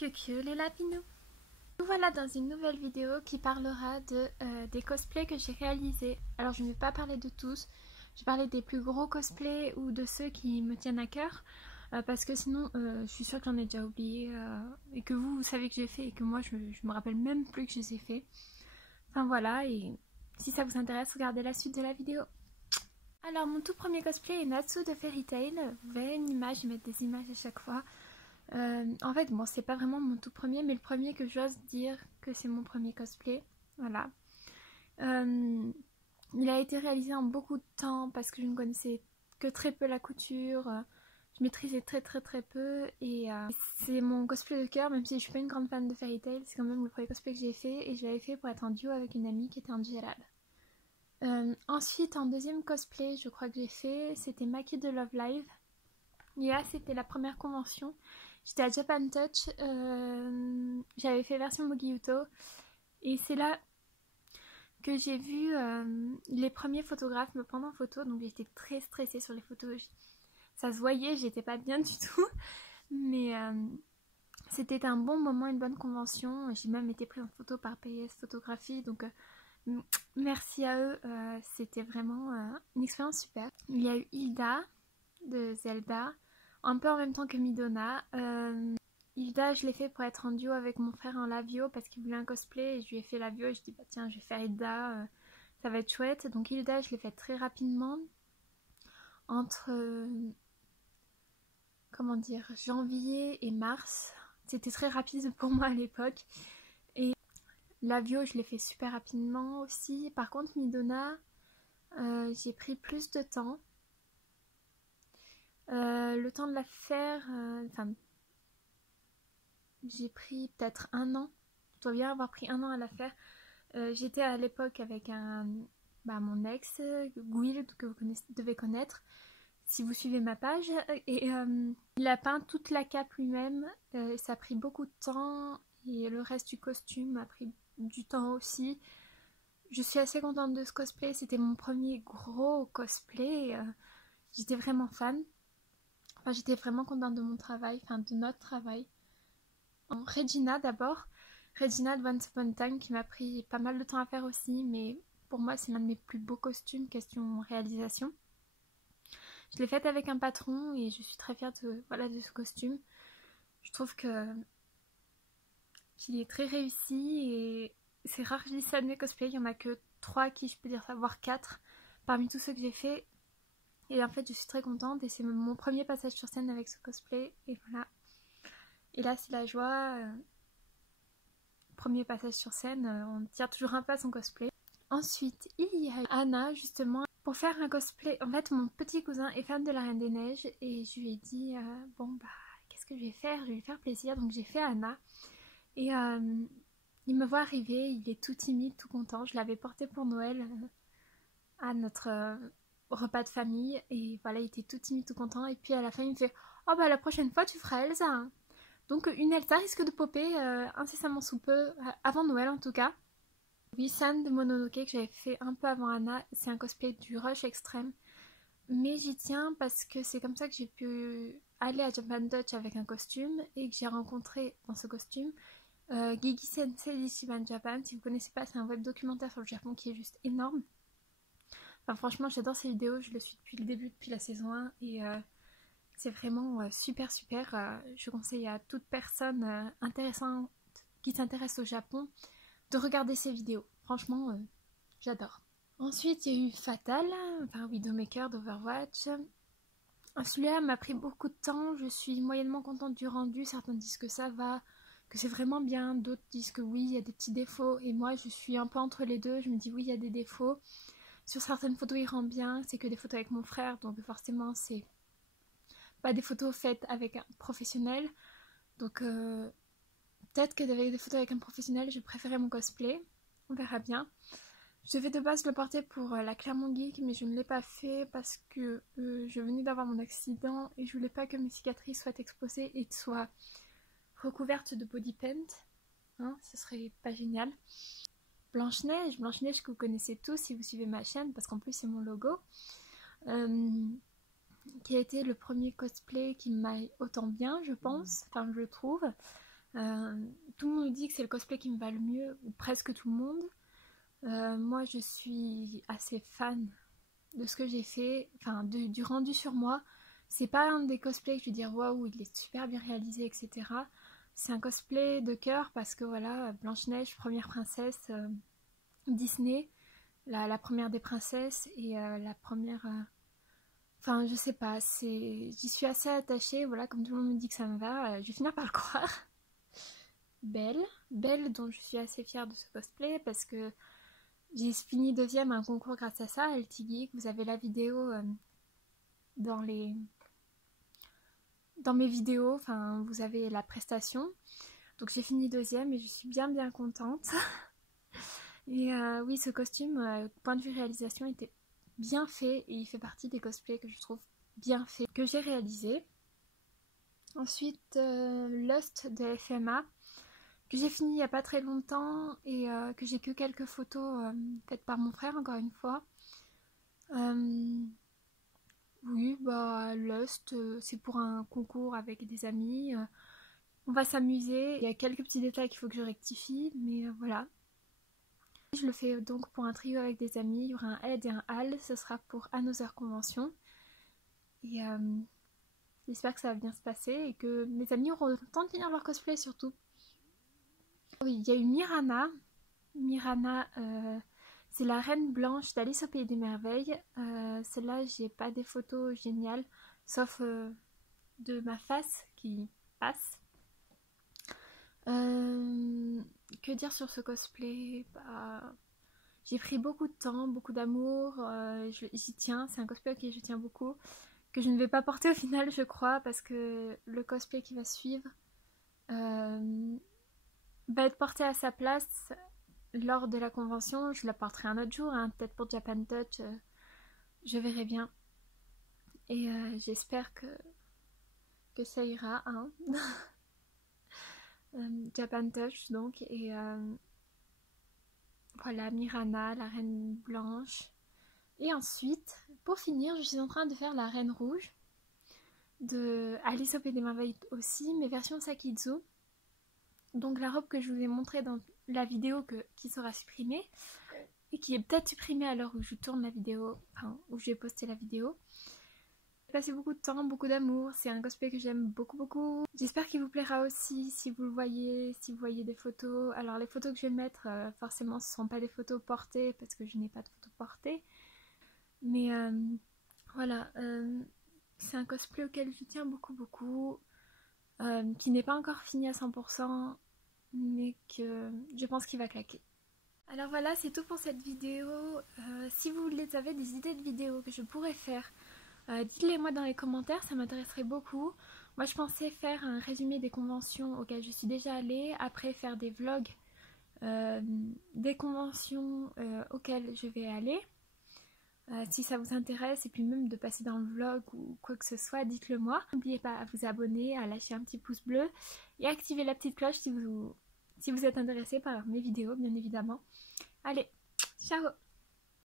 Coucou les lapinous. Nous voilà dans une nouvelle vidéo qui parlera des cosplays que j'ai réalisés. Alors je ne vais pas parler de tous, je vais parler des plus gros cosplays ou de ceux qui me tiennent à cœur. Parce que sinon je suis sûre que j'en ai déjà oublié et que vous savez que j'ai fait et que moi je me rappelle même plus que je les ai fait. Enfin voilà, et si ça vous intéresse, regardez la suite de la vidéo. Alors mon tout premier cosplay est Natsu de Fairy Tail. Vous verrez une image, je vais mettre des images à chaque fois. En fait, bon, c'est pas vraiment mon tout premier, mais le premier que j'ose dire que c'est mon premier cosplay. Voilà. Il a été réalisé en beaucoup de temps parce que je ne connaissais que très peu la couture. Je maîtrisais très peu et c'est mon cosplay de cœur, même si je suis pas une grande fan de Fairy Tail. C'est quand même le premier cosplay que j'ai fait et je l'avais fait pour être en duo avec une amie qui était en Djellab. Ensuite, en deuxième cosplay, je crois que j'ai fait, c'était Maki de Love Live. Et là, c'était la première convention. J'étais à Japan Touch, j'avais fait version Mugi-Uto et c'est là que j'ai vu les premiers photographes me prendre en photo, donc j'étais très stressée sur les photos. Ça se voyait, j'étais pas bien du tout, mais c'était un bon moment, une bonne convention. J'ai même été prise en photo par PS Photographie, donc merci à eux, c'était vraiment une expérience super. Il y a eu Hilda de Zelda, un peu en même temps que Midona. Hilda, je l'ai fait pour être en duo avec mon frère en Lavio parce qu'il voulait un cosplay et je lui ai fait Lavio et je dis bah tiens je vais faire Hilda, ça va être chouette. Donc Hilda je l'ai fait très rapidement entre comment dire, janvier et mars. C'était très rapide pour moi à l'époque. Et Lavio je l'ai fait super rapidement aussi. Par contre Midona j'ai pris plus de temps. Le temps de la faire, enfin j'ai pris peut-être un an. Je dois bien avoir pris un an à la faire. J'étais à l'époque avec mon ex, Gwill, que vous devez connaître si vous suivez ma page. Et il a peint toute la cape lui-même. Ça a pris beaucoup de temps. Et le reste du costume a pris du temps aussi. Je suis assez contente de ce cosplay. C'était mon premier gros cosplay. J'étais vraiment fan. Enfin, j'étais vraiment contente de mon travail, enfin de notre travail. Regina d'abord. Regina de Once Upon a Time qui m'a pris pas mal de temps à faire aussi, mais pour moi c'est l'un de mes plus beaux costumes, question réalisation. Je l'ai faite avec un patron et je suis très fière de ce costume. Je trouve qu'il est très réussi et c'est rare que je dise ça de mes cosplays, il n'y en a que 3 qui je peux dire ça, voire 4 parmi tous ceux que j'ai fait. Et en fait je suis très contente et c'est mon premier passage sur scène avec ce cosplay et voilà. Et là c'est la joie. Premier passage sur scène, on tire toujours un peu à son cosplay. Ensuite, il y a Anna, justement, pour faire un cosplay. En fait, mon petit cousin est fan de la Reine des Neiges et je lui ai dit, bon, bah, qu'est-ce que je vais faire? Je vais lui faire plaisir. Donc, j'ai fait Anna. Et il me voit arriver, il est tout timide, tout content. Je l'avais porté pour Noël à notre repas de famille. Et voilà, il était tout timide, tout content. Et puis, à la fin, il me fait, oh, bah, la prochaine fois, tu feras Elsa, hein. Donc une Elsa risque de popper incessamment sous peu, avant Noël en tout cas. Oui, San de Mononoke que j'avais fait un peu avant Anna, c'est un cosplay du Rush Extreme. Mais j'y tiens parce que c'est comme ça que j'ai pu aller à Japan Dutch avec un costume et que j'ai rencontré dans ce costume Gigi Sensei d'Ichiban Japan. Si vous ne connaissez pas, c'est un web documentaire sur le Japon qui est juste énorme. Enfin franchement j'adore ces vidéos, je le suis depuis le début, depuis la saison 1 et c'est vraiment super. Je conseille à toute personne intéressante qui s'intéresse au Japon de regarder ces vidéos. Franchement, j'adore. Ensuite, il y a eu Fatal, enfin Widowmaker d'Overwatch. Celui-là m'a pris beaucoup de temps. Je suis moyennement contente du rendu. Certains disent que ça va, que c'est vraiment bien. D'autres disent que oui, il y a des petits défauts. Et moi, je suis un peu entre les deux. Je me dis oui, il y a des défauts. Sur certaines photos, il rend bien. C'est que des photos avec mon frère, donc forcément, c'est pas des photos faites avec un professionnel. Donc peut-être qu'avec des photos avec un professionnel, je préférais mon cosplay. On verra bien. Je devais de base le porter pour la Clermont Geek, mais je ne l'ai pas fait parce que je venais d'avoir mon accident et je voulais pas que mes cicatrices soient exposées et soient recouvertes de body paint. Hein, ce serait pas génial. Blanche-Neige que vous connaissez tous si vous suivez ma chaîne, parce qu'en plus c'est mon logo. Qui a été le premier cosplay qui m'aille autant bien, je pense, enfin je trouve. Tout le monde me dit que c'est le cosplay qui me va le mieux, ou presque tout le monde. Moi je suis assez fan de ce que j'ai fait, enfin du rendu sur moi. C'est pas un des cosplays que je vais dire waouh, il est super bien réalisé, etc. C'est un cosplay de cœur parce que voilà, Blanche-Neige, première princesse Disney, la première des princesses et la première. Enfin, je sais pas, j'y suis assez attachée, voilà, comme tout le monde me dit que ça me va, je vais finir par le croire. Belle, dont je suis assez fière de ce cosplay parce que j'ai fini deuxième à un concours grâce à ça, LT Geek. Vous avez la vidéo dans mes vidéos, enfin vous avez la prestation. Donc j'ai fini deuxième et je suis bien contente. Et oui, ce costume, point de vue réalisation, était bien fait et il fait partie des cosplays que je trouve bien fait, que j'ai réalisé. Ensuite, Lust de FMA, que j'ai fini il n'y a pas très longtemps et que j'ai que quelques photos faites par mon frère, encore une fois. Oui, bah Lust, c'est pour un concours avec des amis. On va s'amuser. Il y a quelques petits détails qu'il faut que je rectifie, mais voilà. Je le fais donc pour un trio avec des amis. Il y aura un Ed et un Al. Ce sera pour Another Convention. Et j'espère que ça va bien se passer et que mes amis auront le temps de finir leur cosplay surtout. Oui, il y a eu Mirana. Mirana, c'est la reine blanche d'Alice au Pays des Merveilles. Celle-là, j'ai pas des photos géniales, sauf de ma face qui passe. Que dire sur ce cosplay? Bah, j'ai pris beaucoup de temps, beaucoup d'amour, j'y tiens, c'est un cosplay auquel je tiens beaucoup, que je ne vais pas porter au final je crois, parce que le cosplay qui va suivre va être porté à sa place lors de la convention. Je la porterai un autre jour, hein, peut-être pour Japan Touch, je verrai bien. Et j'espère que ça ira, hein. Japan Touch donc, et voilà, Mirana, la reine blanche. Et ensuite, pour finir, je suis en train de faire la reine rouge de Alice au Pays des Merveilles aussi, mais version Sakizu. Donc la robe que je vous ai montrée dans la vidéo qui sera supprimée, et qui est peut-être supprimée à l'heure où je tourne la vidéo, enfin où j'ai posté la vidéo. J'ai passé beaucoup de temps, beaucoup d'amour, c'est un cosplay que j'aime beaucoup. J'espère qu'il vous plaira aussi si vous le voyez, si vous voyez des photos. Alors les photos que je vais mettre, forcément ce ne seront pas des photos portées parce que je n'ai pas de photos portées. Mais voilà, c'est un cosplay auquel je tiens beaucoup, qui n'est pas encore fini à 100%, mais que je pense qu'il va claquer. Alors voilà, c'est tout pour cette vidéo. Si vous avez des idées de vidéos que je pourrais faire, dites-les moi dans les commentaires, ça m'intéresserait beaucoup. Moi je pensais faire un résumé des conventions auxquelles je suis déjà allée, après faire des vlogs des conventions auxquelles je vais aller. Si ça vous intéresse, et puis même de passer dans le vlog ou quoi que ce soit, dites-le moi. N'oubliez pas à vous abonner, à lâcher un petit pouce bleu et activer la petite cloche si vous êtes intéressé par mes vidéos, bien évidemment. Allez, ciao!